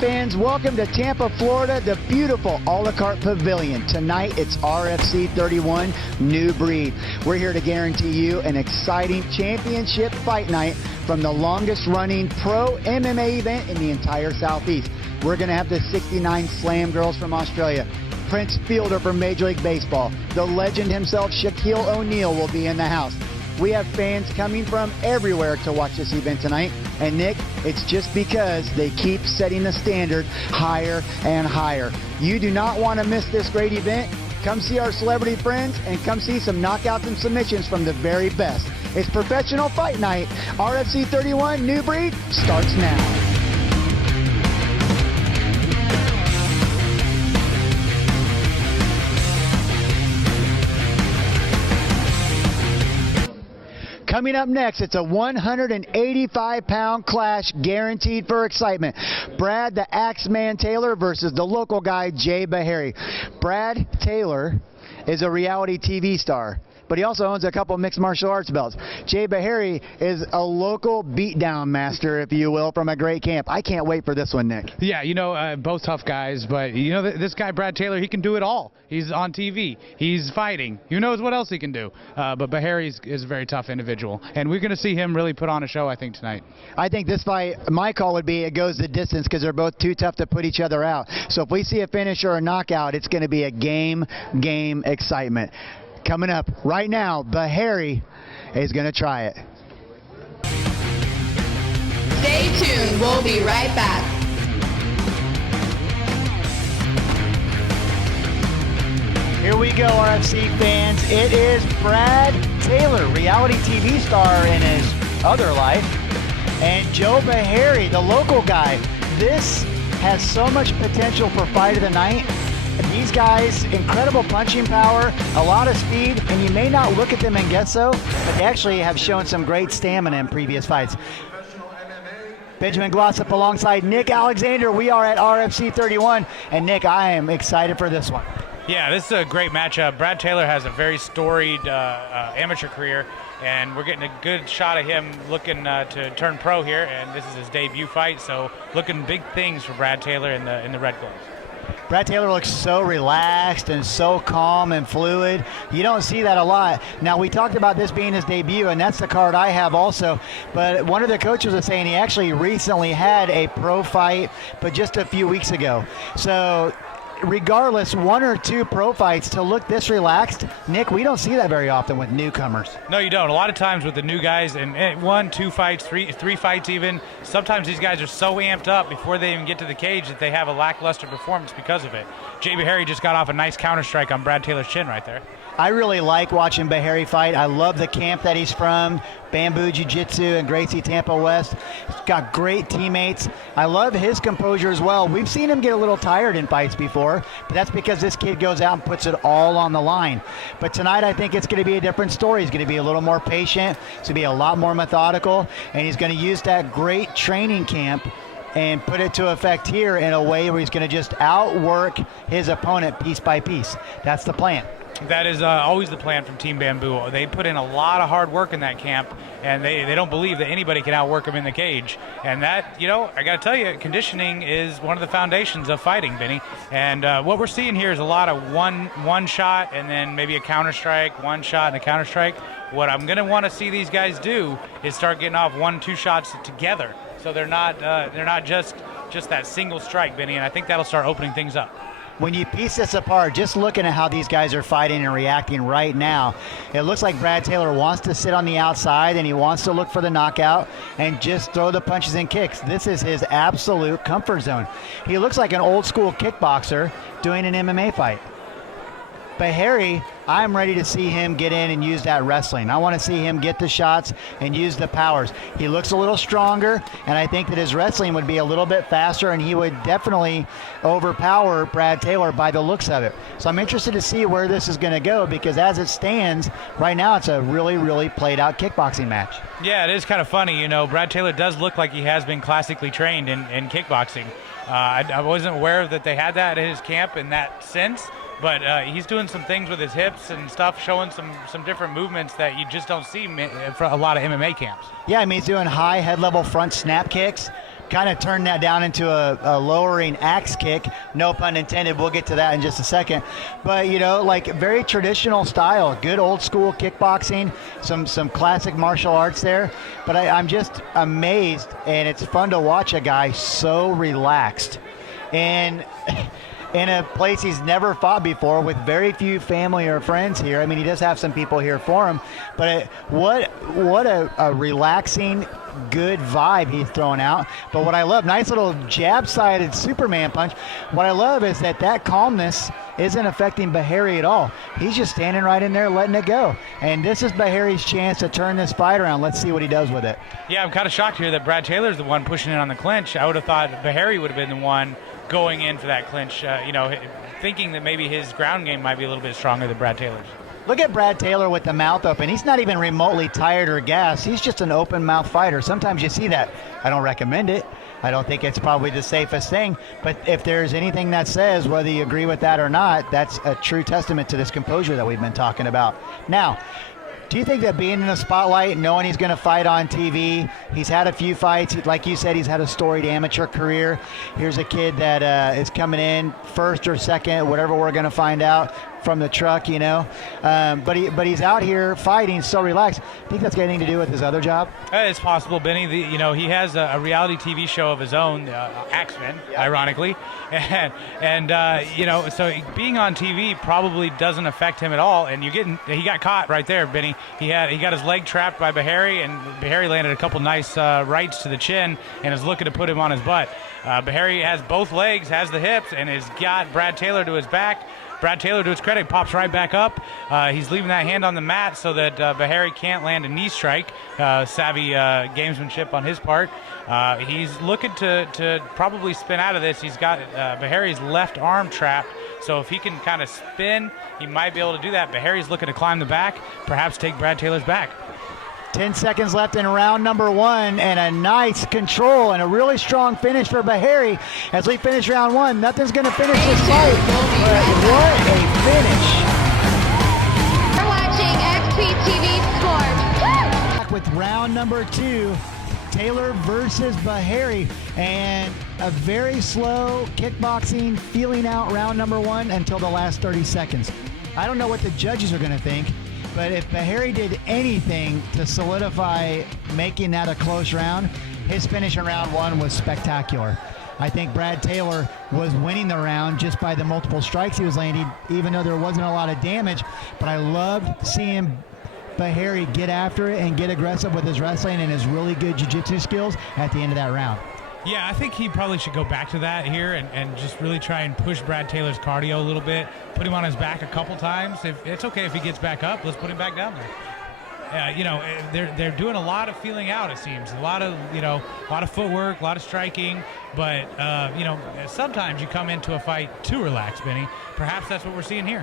fans, welcome to Tampa, Florida, the beautiful a la carte pavilion. Tonight it's RFC 31 New Breed. We're here to guarantee you an exciting championship fight night from the longest running pro MMA event in the entire Southeast. We're going to have the 69 Slam girls from Australia. Prince Fielder from Major League Baseball. The legend himself, Shaquille O'Neal, will be in the house. We have fans coming from everywhere to watch this event tonight. And Nick, it's just because they keep setting the standard higher and higher. You do not want to miss this great event. Come see our celebrity friends and come see some knockouts and submissions from the very best. It's Professional Fight Night. RFC 31 New Breed starts now. Coming up next, it's a 185-pound clash guaranteed for excitement. Brad the Axeman Taylor versus the local guy, Jay Beharry. Brad Taylor is a reality TV star, but he also owns a couple mixed martial arts belts. Jay Beharry is a local beatdown master, if you will, from a great camp. I can't wait for this one, Nick. Yeah, you know, both tough guys, but you know, this guy, Brad Taylor, he can do it all. He's on TV. He's fighting. Who knows what else he can do? But Beharry is a very tough individual, and we're going to see him really put on a show, I think, tonight. I think this fight, my call would be it goes the distance because they're both too tough to put each other out. So if we see a finish or a knockout, it's going to be a game excitement. Coming up right now, Beharry is going to try it. Stay tuned. We'll be right back. Here we go, RFC fans. It is Brad Taylor, reality TV star in his other life, and Joe Beharry, the local guy. This has so much potential for fight of the night. These guys, incredible punching power, a lot of speed, and you may not look at them and guess so, but they actually have shown some great stamina in previous fights. Benjamin Glossop alongside Nick Alexander. We are at RFC 31, and Nick, I am excited for this one. Yeah, this is a great matchup. Brad Taylor has a very storied amateur career, and we're getting a good shot of him looking to turn pro here, and this is his debut fight, so looking big things for Brad Taylor in the red gloves. Brad Taylor looks so relaxed and so calm and fluid. You don't see that a lot. Now, we talked about this being his debut, and that's the card I have also. But one of the coaches was saying he actually recently had a pro fight, but just a few weeks ago. So regardless, one or two pro fights to look this relaxed, Nick, we don't see that very often with newcomers. No, you don't. A lot of times with the new guys, and one, two fights, three fights even, sometimes these guys are so amped up before they even get to the cage that they have a lackluster performance because of it. Jay Beharry just got off a nice counter strike on Brad Taylor's chin right there. I really like watching Beharry fight. I love the camp that he's from, Bamboo Jiu-Jitsu and Gracie, Tampa West. He's got great teammates. I love his composure as well. We've seen him get a little tired in fights before, but that's because this kid goes out and puts it all on the line. But tonight I think it's going to be a different story. He's going to be a little more patient. He's going to be a lot more methodical, and he's going to use that great training camp and put it to effect here in a way where he's going to just outwork his opponent piece by piece. That's the plan. That is always the plan from Team Bamboo. They put in a lot of hard work in that camp, and they don't believe that anybody can outwork them in the cage. And that, you know, I got to tell you, conditioning is one of the foundations of fighting, Benny. And what we're seeing here is a lot of one shot and then maybe a counter strike, one shot and a counter strike. What I'm going to want to see these guys do is start getting off 1-2 shots together, so they're not just that single strike, Benny. And I think that'll start opening things up. When you piece this apart, just looking at how these guys are fighting and reacting right now, it looks like Brad Taylor wants to sit on the outside and he wants to look for the knockout and just throw the punches and kicks. This is his absolute comfort zone. He looks like an old school kickboxer doing an MMA fight. Beharry, I'm ready to see him get in and use that wrestling. I want to see him get the shots and use the powers. He looks a little stronger, and I think that his wrestling would be a little bit faster, and he would definitely overpower Brad Taylor by the looks of it. So I'm interested to see where this is going to go, because as it stands, right now it's a really, really played out kickboxing match. Yeah, it is kind of funny. You know, Brad Taylor does look like he has been classically trained in kickboxing. I wasn't aware that they had that in his camp in that sense. But he's doing some things with his hips and stuff, showing some different movements that you just don't see for a lot of MMA camps. Yeah, I mean, he's doing high head-level front snap kicks, kind of turned that down into a lowering axe kick. No pun intended. We'll get to that in just a second. But, you know, like very traditional style, good old school kickboxing, some classic martial arts there. But I'm just amazed, and it's fun to watch a guy so relaxed. And in a place he's never fought before with very few family or friends here. I mean, he does have some people here for him, but what a relaxing, good vibe he's throwing out. But what I love, nice little jab-sided Superman punch. What I love is that calmness isn't affecting Beharry at all. He's just standing right in there letting it go. And this is Beharry's chance to turn this fight around. Let's see what he does with it. Yeah, I'm kind of shocked here that Brad Taylor's the one pushing in on the clinch. I would have thought Beharry would have been the one going in for that clinch, thinking that maybe his ground game might be a little bit stronger than Brad Taylor's. Look at Brad Taylor with the mouth open. He's not even remotely tired or gassed. He's just an open mouth fighter. Sometimes you see that. I don't recommend it. I don't think it's probably the safest thing. But if there's anything that says, whether you agree with that or not, that's a true testament to this composure that we've been talking about. Now, do you think that being in the spotlight, knowing he's going to fight on TV, he's had a few fights, like you said, he's had a storied amateur career. Here's a kid that is coming in first or second, whatever we're going to find out from the truck, but he's out here fighting so relaxed. I think that's got anything to do with his other job. It's possible, Benny. He has a reality TV show of his own, Axemen, ironically, and so being on TV probably doesn't affect him at all. And he got caught right there, Benny. He got his leg trapped by Beharry, and Beharry landed a couple nice rights to the chin and is looking to put him on his butt. Beharry has both legs, has the hips, and has got Brad Taylor to his back. Brad Taylor, to his credit, pops right back up. He's leaving that hand on the mat so that Beharry can't land a knee strike. Savvy gamesmanship on his part. He's looking to probably spin out of this. He's got Beharry's left arm trapped, so if he can kind of spin, he might be able to do that. Beharry's looking to climb the back, perhaps take Brad Taylor's back. 10 seconds left in round number one, and a nice control and a really strong finish for Beharry. As we finish round one, nothing's going to finish this fight. What a finish. You're watching XPTV Sports. Back with round number two, Taylor versus Beharry, and a very slow kickboxing feeling out round number one until the last 30 seconds. I don't know what the judges are going to think, but if Beharry did anything to solidify making that a close round, his finish in round one was spectacular. I think Brad Taylor was winning the round just by the multiple strikes he was landing, even though there wasn't a lot of damage. But I loved seeing Beharry get after it and get aggressive with his wrestling and his really good jiu-jitsu skills at the end of that round. Yeah, I think he probably should go back to that here and just really try and push Brad Taylor's cardio a little bit, put him on his back a couple times. If it's okay if he gets back up, let's put him back down there. They're doing a lot of feeling out, it seems. A lot of footwork, a lot of striking, but sometimes you come into a fight too relaxed, Benny. Perhaps that's what we're seeing here.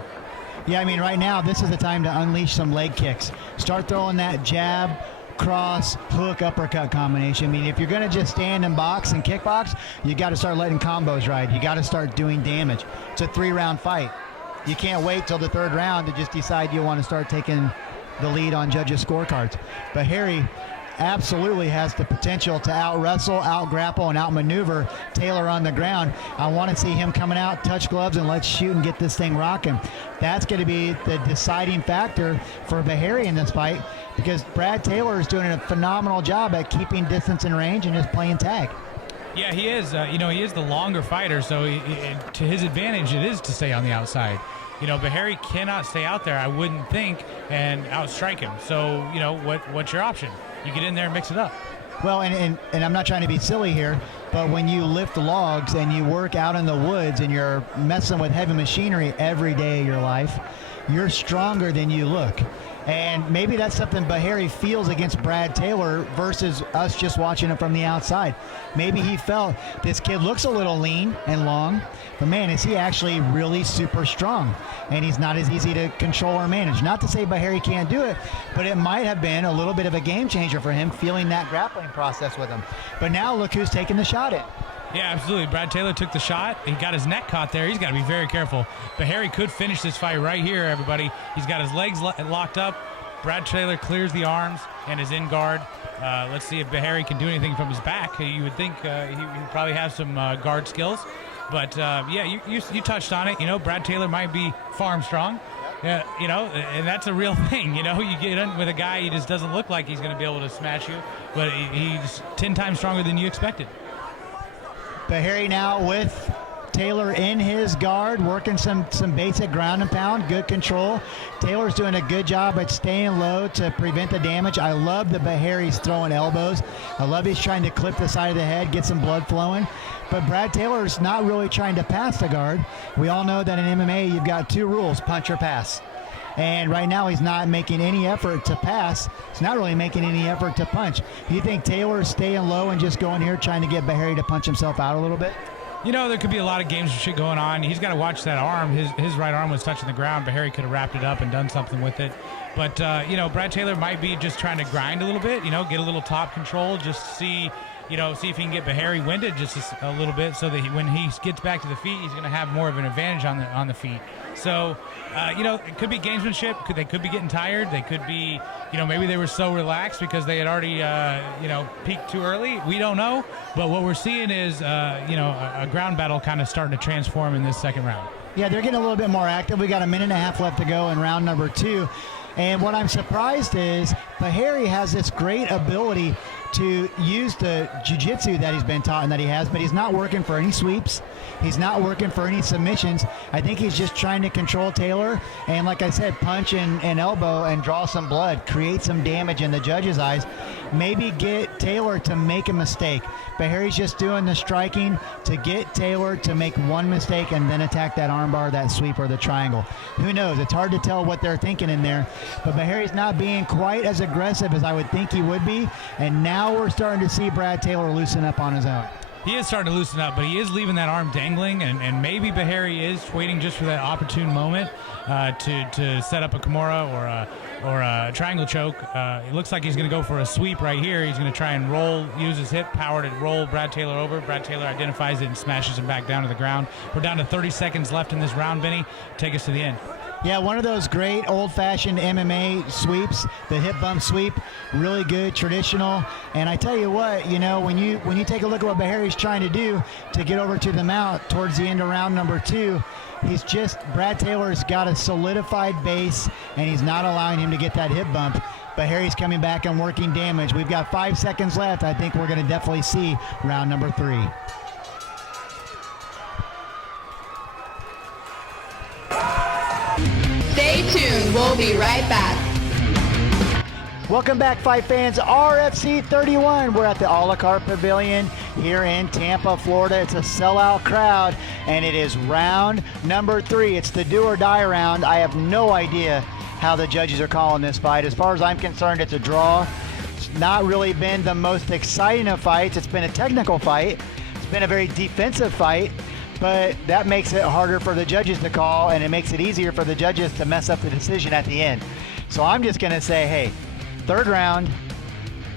Yeah, I mean, right now, this is the time to unleash some leg kicks. Start throwing that jab, cross, hook, uppercut combination. I mean, if you're going to just stand and box and kickbox, you got to start letting combos ride. You got to start doing damage. It's a 3-round fight. You can't wait till the third round to just decide you want to start taking the lead on judges' scorecards. But Beharry absolutely has the potential to out-wrestle, out-grapple, and out-maneuver Taylor on the ground. I want to see him coming out, touch gloves, and let's shoot and get this thing rocking. That's going to be the deciding factor for Beharry in this fight, because Brad Taylor is doing a phenomenal job at keeping distance and range and just playing tag. Yeah, he is. He is the longer fighter, so to his advantage, it is to stay on the outside. Beharry cannot stay out there, I wouldn't think, and outstrike him. So, what's your option? You get in there and mix it up. Well, and I'm not trying to be silly here, but when you lift logs and you work out in the woods and you're messing with heavy machinery every day of your life, you're stronger than you look. And maybe that's something Beharry feels against Brad Taylor versus us just watching him from the outside. Maybe he felt this kid looks a little lean and long, but man, is he actually really super strong. And he's not as easy to control or manage. Not to say Beharry can't do it, but it might have been a little bit of a game changer for him feeling that grappling process with him. But now look who's taking the shot in. Yeah, absolutely. Brad Taylor took the shot. He got his neck caught there. He's got to be very careful. Beharry could finish this fight right here, everybody. He's got his legs locked up. Brad Taylor clears the arms and is in guard. Let's see if Beharry can do anything from his back. You would think he probably has some guard skills. But, yeah, you touched on it. Brad Taylor might be farm strong. Yeah, and that's a real thing. You get in with a guy, he just doesn't look like he's going to be able to smash you, but he's 10 times stronger than you expected. Beharry now with Taylor in his guard, working some basic ground and pound, good control. Taylor's doing a good job at staying low to prevent the damage. I love that Beharry's throwing elbows. I love he's trying to clip the side of the head, get some blood flowing. But Brad Taylor's not really trying to pass the guard. We all know that in MMA you've got 2 rules, punch or pass. And right now he's not making any effort to pass. He's not really making any effort to punch. Do you think Taylor's staying low and just going here trying to get Beharry to punch himself out a little bit? There could be a lot of games of shit going on. He's got to watch that arm. His right arm was touching the ground. Beharry could have wrapped it up and done something with it. But, Brad Taylor might be just trying to grind a little bit, get a little top control, just see if he can get Beharry winded just a little bit so that when he gets back to the feet, he's going to have more of an advantage on the feet. So, it could be gamesmanship. They could be getting tired. They could be, maybe they were so relaxed because they had already, peaked too early. We don't know. But what we're seeing is, a ground battle kind of starting to transform in this second round. Yeah, they're getting a little bit more active. We got a minute and a half left to go in round number 2. And what I'm surprised is Beharry has this great ability to use the jiu-jitsu that he's been taught and that he has, but he's not working for any sweeps. He's not working for any submissions. I think he's just trying to control Taylor and, like I said, punch and elbow and draw some blood, create some damage in the judge's eyes, maybe get Taylor to make a mistake. Beharry's just doing the striking to get Taylor to make one mistake and then attack that armbar, that sweep, or the triangle. Who knows? It's hard to tell what they're thinking in there, but Beharry's not being quite as aggressive as I would think he would be, and now we're starting to see Brad Taylor loosen up on his own. He is starting to loosen up, but he is leaving that arm dangling, and maybe Beharry is waiting just for that opportune moment to set up a Kimura or a triangle choke. It looks like he's going to go for a sweep right here. He's going to try and use his hip power to roll Brad Taylor over. Brad Taylor identifies it and smashes him back down to the ground. We're down to 30 seconds left in this round, Benny. Take us to the end. Yeah, one of those great old-fashioned MMA sweeps, the hip bump sweep, really good, traditional. And I tell you what, when you take a look at what Beharry's trying to do to get over to the mount towards the end of round number 2, Brad Taylor's got a solidified base, and he's not allowing him to get that hip bump. Beharry's coming back and working damage. We've got 5 seconds left. I think we're going to definitely see round number 3. Stay tuned. We'll be right back. Welcome back, fight fans. RFC 31. We're at the a la carte pavilion here in Tampa, Florida. It's a sellout crowd, and it is round number 3. It's the do or die round. I have no idea how the judges are calling this fight. As far as I'm concerned, it's a draw. It's not really been the most exciting of fights. It's been a technical fight. It's been a very defensive fight. But that makes it harder for the judges to call, and it makes it easier for the judges to mess up the decision at the end. So I'm just going to say, hey, third round,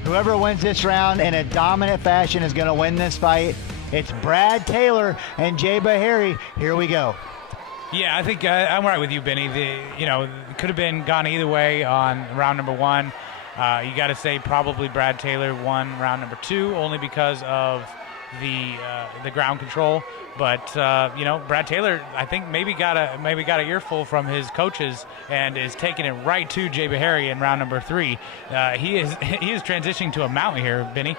whoever wins this round in a dominant fashion is going to win this fight. It's Brad Taylor and Jay Beharry. Here we go. Yeah, I think I'm right with you, Benny. It could have been gone either way on round number 1. You got to say probably Brad Taylor won round number 2 only because of the ground control. But Brad Taylor, I think maybe got a earful from his coaches and is taking it right to Jay Beharry in round number 3. He is transitioning to a mount here, Benny.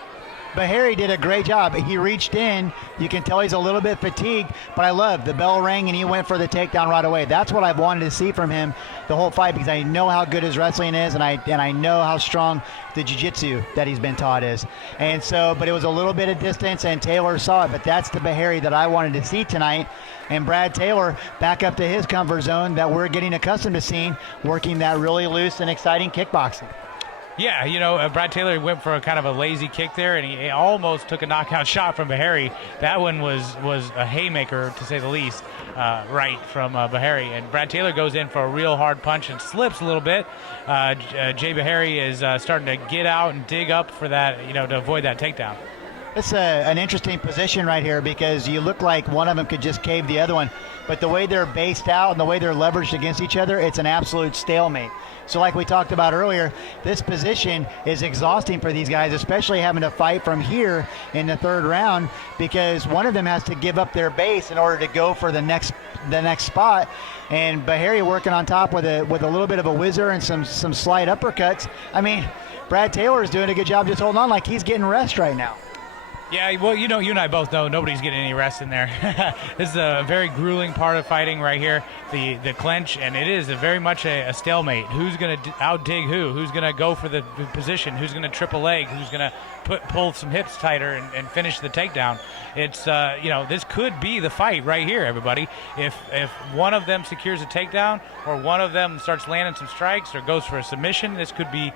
Beharry did a great job. He reached in. You can tell he's a little bit fatigued, but I love the bell rang and he went for the takedown right away. That's what I've wanted to see from him the whole fight, because I know how good his wrestling is, and I know how strong the jiu-jitsu that he's been taught is. And so, but it was a little bit of distance, and Taylor saw it. But that's the Beharry that I wanted to see tonight. And Brad Taylor back up to his comfort zone that we're getting accustomed to seeing, working that really loose and exciting kickboxing. Yeah, Brad Taylor went for a kind of a lazy kick there, and he almost took a knockout shot from Beharry. That one was a haymaker, to say the least, right from Beharry. And Brad Taylor goes in for a real hard punch and slips a little bit. Jay Beharry is starting to get out and dig up for that, to avoid that takedown. It's an interesting position right here because you look like one of them could just cave the other one. But the way they're based out and the way they're leveraged against each other, it's an absolute stalemate. So like we talked about earlier, this position is exhausting for these guys, especially having to fight from here in the third round because one of them has to give up their base in order to go for the next spot. And Beharry working on top with a little bit of a whizzer and some slight uppercuts. I mean, Brad Taylor is doing a good job just holding on like he's getting rest right now. Yeah, well, you and I both know nobody's getting any rest in there. This is a very grueling part of fighting right here, the clinch, and it is very much a stalemate. Who's going to out-dig who? Who's going to go for the position? Who's going to trip a leg? Who's going to pull some hips tighter and finish the takedown? It's, this could be the fight right here, everybody. If one of them secures a takedown or one of them starts landing some strikes or goes for a submission, this could be,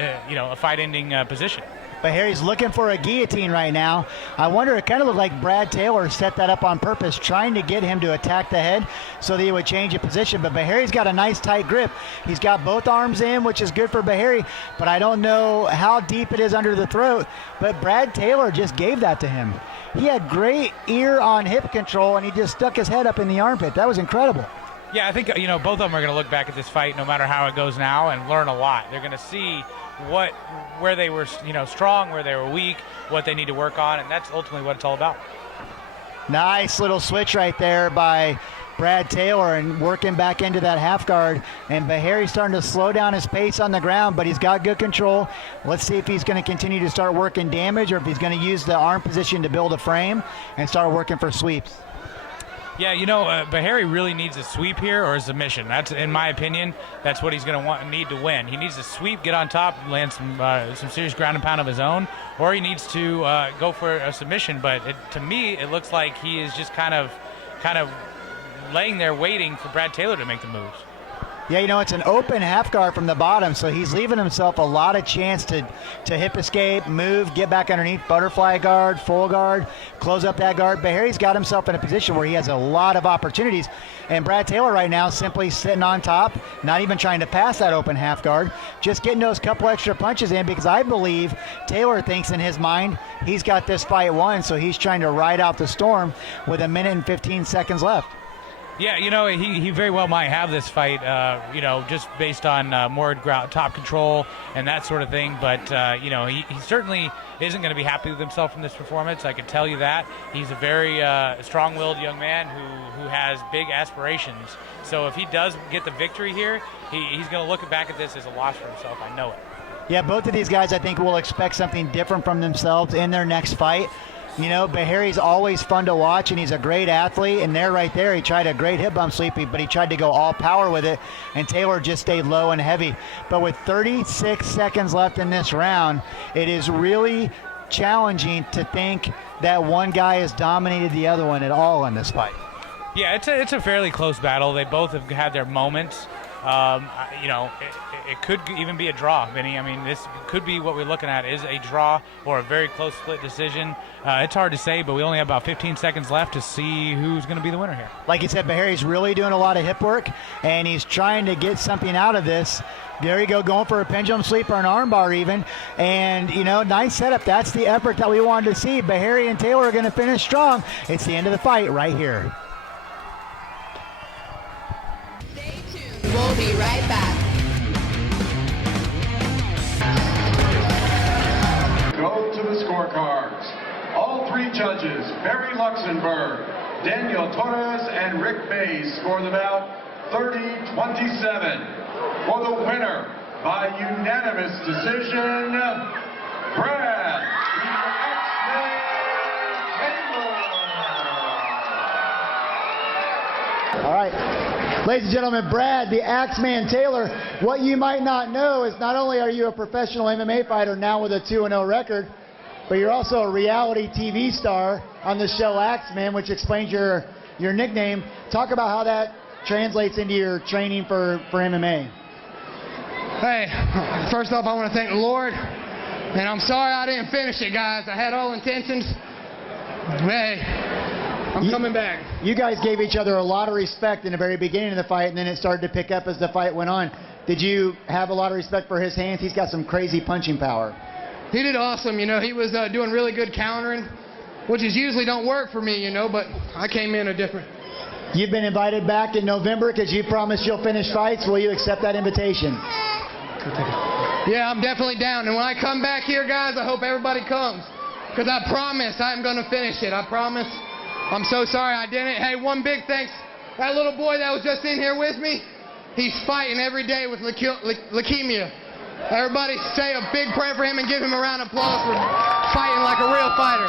a fight-ending position. Beharry's looking for a guillotine right now. I wonder, it kind of looked like Brad Taylor set that up on purpose, trying to get him to attack the head so that he would change a position. But Beharry's got a nice tight grip. He's got both arms in, which is good for Beharry, but I don't know how deep it is under the throat. But Brad Taylor just gave that to him. He had great ear on hip control, and he just stuck his head up in the armpit. That was incredible. Yeah, I think, both of them are going to look back at this fight, no matter how it goes now, and learn a lot. They're going to see where they were, strong, where they were weak, what they need to work on, and that's ultimately what it's all about. Nice little switch right there by Brad Taylor and working back into that half guard. And Beharry's starting to slow down his pace on the ground, but he's got good control. Let's see if he's going to continue to start working damage or if he's going to use the arm position to build a frame and start working for sweeps. Yeah, Beharry really needs a sweep here or a submission. That's, in my opinion, that's what he's going to need to win. He needs to sweep, get on top, land some serious ground and pound of his own, or he needs to go for a submission. But to me, it looks like he is just kind of laying there waiting for Brad Taylor to make the moves. Yeah, it's an open half guard from the bottom, so he's leaving himself a lot of chance to hip escape, move, get back underneath, butterfly guard, full guard, close up that guard. Beharry's got himself in a position where he has a lot of opportunities, and Brad Taylor right now simply sitting on top, not even trying to pass that open half guard, just getting those couple extra punches in because I believe Taylor thinks in his mind he's got this fight won, so he's trying to ride out the storm with 1 minute and 15 seconds left. Yeah, he very well might have this fight, just based on more top control and that sort of thing. But, he certainly isn't going to be happy with himself from this performance. I can tell you that. He's a very strong-willed young man who has big aspirations. So if he does get the victory here, he's going to look back at this as a loss for himself. I know it. Yeah, both of these guys, I think, will expect something different from themselves in their next fight. Beharry's always fun to watch, and he's a great athlete. And right there, he tried a great hip bump sweep, but he tried to go all power with it, and Taylor just stayed low and heavy. But with 36 seconds left in this round, it is really challenging to think that one guy has dominated the other one at all in this fight. Yeah, it's a fairly close battle. They both have had their moments. It could even be a draw, Vinny. I mean, this could be what we're looking at is a draw or a very close split decision. It's hard to say, but we only have about 15 seconds left to see who's going to be the winner here. Like you said, Beharry's really doing a lot of hip work, and he's trying to get something out of this. There you go, going for a pendulum sweep or an armbar even. And, nice setup. That's the effort that we wanted to see. Beharry and Taylor are going to finish strong. It's the end of the fight right here. Stay tuned. We'll be right back. Go to the scorecards. All three judges, Barry Luxembourg, Daniel Torres, and Rick Mays, score the bout 30-27. For the winner, by unanimous decision, Brad Taylor. All right. Ladies and gentlemen, Brad, the Axeman Taylor. What you might not know is not only are you a professional MMA fighter now with a 2-0 record, but you're also a reality TV star on the show Axeman, which explains your nickname. Talk about how that translates into your training for MMA. Hey, first off, I want to thank the Lord, and I'm sorry I didn't finish it, guys. I had all intentions. Hey, I'm coming back. You guys gave each other a lot of respect in the very beginning of the fight, and then it started to pick up as the fight went on. Did you have a lot of respect for his hands? He's got some crazy punching power. He did awesome. You know, he was doing really good countering, which is usually don't work for me, you know, but I came in a different. You've been invited back in November because you promised you'll finish fights. Will you accept that invitation? Yeah, I'm definitely down. And when I come back here, guys, I hope everybody comes. Because I promise I'm going to finish it. I promise. I'm so sorry I didn't. Hey, one big thanks. That little boy that was just in here with me, he's fighting every day with leukemia. Everybody say a big prayer for him and give him a round of applause for fighting like a real fighter.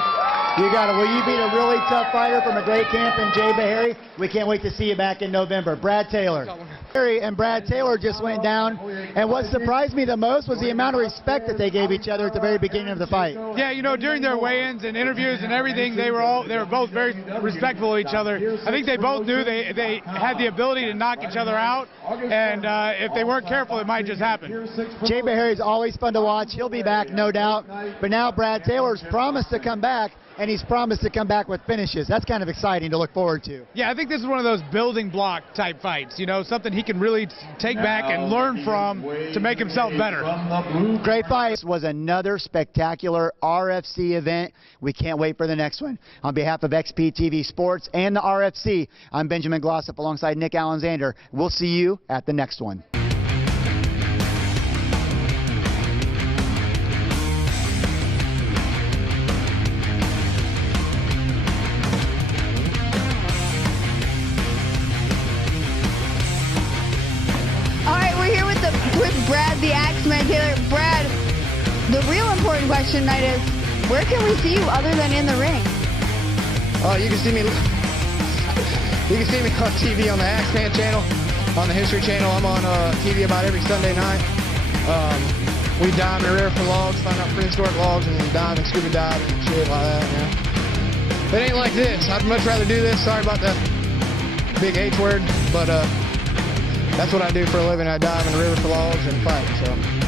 You got it. Will you beat a really tough fighter from a great camp in Jay Beharry? We can't wait to see you back in November. Brad Taylor. Beharry and Brad Taylor just went down, and what surprised me the most was the amount of respect that they gave each other at the very beginning of the fight. Yeah, you know, during their weigh-ins and interviews and everything, they were both very respectful of each other. I think they both knew they had the ability to knock each other out, and if they weren't careful, it might just happen. Jay Beharry is always fun to watch. He'll be back, no doubt. But now Brad Taylor's promised to come back, and he's promised to come back with finishes. That's kind of exciting to look forward to. Yeah, I think this is one of those building block type fights, you know, something he can really take back and learn from to make himself better. Great fight. This was another spectacular RFC event. We can't wait for the next one. On behalf of XPTV Sports and the RFC, I'm Benjamin Glossop alongside Nick Alexander. We'll see you at the next one. With Brad the Axeman Taylor. Brad, the real important question tonight is, where can we see you other than in the ring? You can see me. You can see me on TV on the Axeman channel, on the History channel. I'm on TV about every Sunday night. We dive in the river for logs, find out prehistoric logs, and dive and scuba dive and shit like that. Yeah. It ain't like this. I'd much rather do this. Sorry about the big H word, but that's what I do for a living. I dive in the river for logs and fight. So.